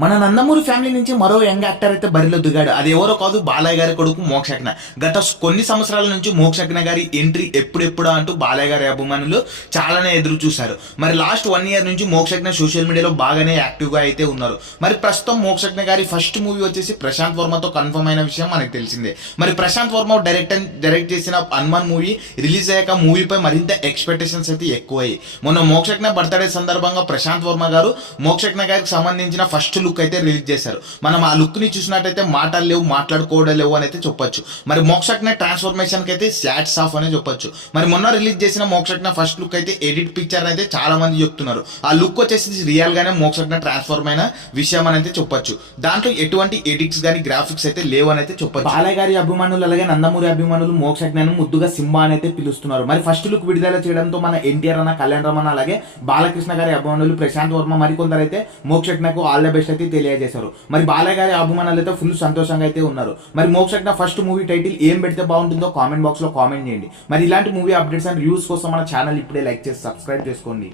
మన నందమూరి ఫ్యామిలీ నుంచి మరో యంగ్ యాక్టర్ అయితే బరిలో దిగాడు. అది ఎవరో కాదు, బాలయ్య గారి కొడుకు మోక్షజ్ఞ. గత కొన్ని సంవత్సరాల నుంచి మోక్షజ్ఞ గారి ఎంట్రీ ఎప్పుడెప్పుడా అంటూ బాలయ్య గారి అభిమానులు చాలానే ఎదురు చూశారు. మరి లాస్ట్ 1 year నుంచి మోక్షజ్ఞ సోషల్ మీడియాలో బాగానే యాక్టివ్ గా అయితే ఉన్నారు. మరి ప్రస్తుతం మోక్షజ్ఞ గారి ఫస్ట్ మూవీ వచ్చేసి ప్రశాంత్ వర్మతో కన్ఫర్మ్ అయిన విషయం మనకు తెలిసిందే. మరి ప్రశాంత్ వర్మ డైరెక్ట్ చేసిన హనుమాన్ మూవీ రిలీజ్ అయ్యాక మూవీపై మరింత ఎక్స్పెక్టేషన్స్ అయితే ఎక్కువయ్యాయి. మొన్న మోక్షజ్ఞ బర్త్డే సందర్భంగా ప్రశాంత్ వర్మ గారు మోక్షజ్ఞ గారికి సంబంధించిన ఫస్ట్ లుక్ అయితే రిలీజ్ చేశారు. మనం ఆ లుక్ ని చూసినట్టయితే మాటలు లేవు, మాట్లాడుకోవడం లేవు అని అయితే చెప్పొచ్చు. మరి మోక్షజ్ఞ ట్రాన్స్ఫర్మేషన్ కి అయితే శాట్స్ ఆఫ్ అనే చెప్పొచ్చు. మరి మొన్న రిలీజ్ చేసిన మోక్షజ్ఞ ఫస్ట్ లుక్ అయితే ఎడిట్ పిక్చర్ అయితే చాలా మంది చెప్తున్నారు. ఆ లుక్ వచ్చేసి రియల్ గానే మోక్షజ్ఞ ట్రాన్స్ఫార్మ్ అయిన విషయం అని అయితే చెప్పొచ్చు. దాంట్లో ఎటువంటి ఎడిట్స్ గానీ గ్రాఫిక్స్ అయితే లేవు అని అయితే చెప్పొచ్చు. బాలయ్య గారి అభిమానులు అలాగే నందమూరి అభిమానులు మోక్షజ్ఞను ముద్దుగా సింబా అని అయితే పిలుస్తున్నారు. మరి ఫస్ట్ లుక్ విడుదల చేయడంతో మన ఎన్టీఆర్ అన్న, కళ్యాణ్ రమణ అలాగే బాలకృష్ణ గారి అభిమానులు, ప్రశాంత్ వర్మ మరికొందరు అయితే మోక్షజ్ఞకు ఆల్ ద బెస్ట్ అయితే తెలియజేశారు. మరి బాలయ్య గారి అభిమానులు అయితే ఫుల్ సంతోషంగా అయితే ఉన్నారు. మరి మోక్షజ్ఞ ఫస్ట్ మూవీ టైటిల్ ఏం పెడితే బాగుంటుందో కామెంట్ బాక్స్ లో కామెంట్ చేయండి. మరి ఇలాంటి మూవీ అప్డేట్స్ అండ్ రివ్యూస్ కోసం మన ఛానల్ ఇప్పుడే లైక్ చేసి సబ్స్క్రైబ్ చేసుకోండి.